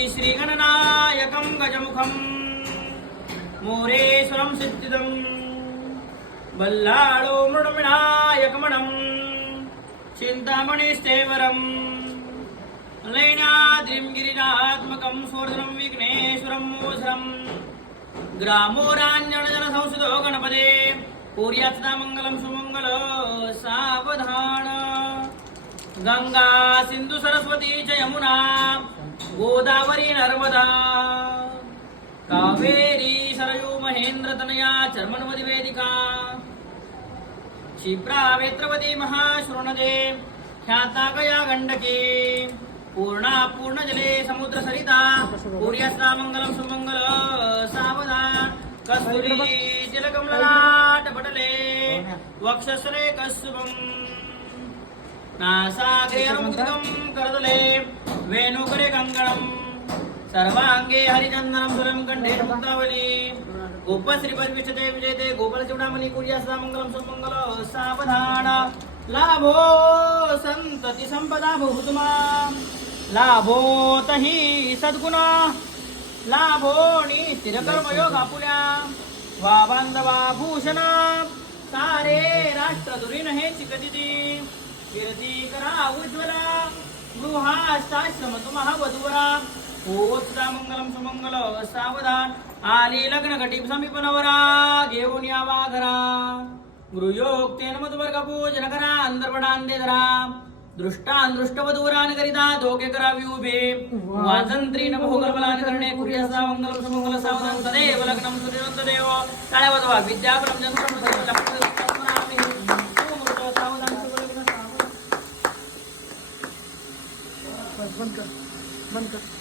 अस्ति श्रीगणनायकं गजमुखं मोरेश्वरं सिद्धिदं बल्लाळो मृडविनायकमणं चिन्तामणिस्थेवरम् लैनाद्रिं गिरिजात्मकं सुवर्धनं विघ्नेश्वरं मोझरं ग्रामोराञ्जनजनसंसुतो गणपते कुर्यात्सदा मङ्गलं सुमङ्गल सावधान गंगा सिंधु सरस्वती च यमुना गोदावरी नर्मदा कावेरी सरयू महेंद्र तनया चर्मन्वती वेदिका क्षिप्रा वेत्रवती महाश्रुणदे ख्याता गया गंडकी पूर्णा पूर्णजले समुद्र सरिता कुर्यात्सदा मङ्गलं सुमङ्गल सावधान कस्तुरी तिलकमललाट पटले वक्षस्रे कस्तुभम् नासाग्रेयमुक्तं करदले वेणुकरे गङ्गणम् सर्वाङ्गे हरिचन्दनं सुरं कण्ठे मुक्तावली गोपश्रीपरिविष्टते विजयते गोपालचूडामणि कुर्यात्सदा मङ्गलं सुमङ्गल सावधान लाभो सन्तति सम्पदा बहुतमा लाभो तहि सद्गुण लाभो निस्थिरकर्मयोग आपुल्या वा बांधवा भूषण तारे राष्ट्रधुरीन हे चिकदिती कीर्ती करा उज्ज्वला गृहाश्रम तुम्हा वधूवरा होत्सदा मंगलम सुमंगल सावधान आली लग्न घटी समीपनवरा घेऊन यावा घरा गृहयोक्तेन मधुवर्ग पूजन करा अंतर्पडांदे धरा दृष्टान दृष्टवधूरान करिता धोके करावी उभे वाजंत्री नमो गर्भलान करणे कुर्यात्सदा मंगल सुमंगल सावधान तदेव लग्नम सुदेव देव टाळ्या वाजवा विद्यापरम जन्म बंद कर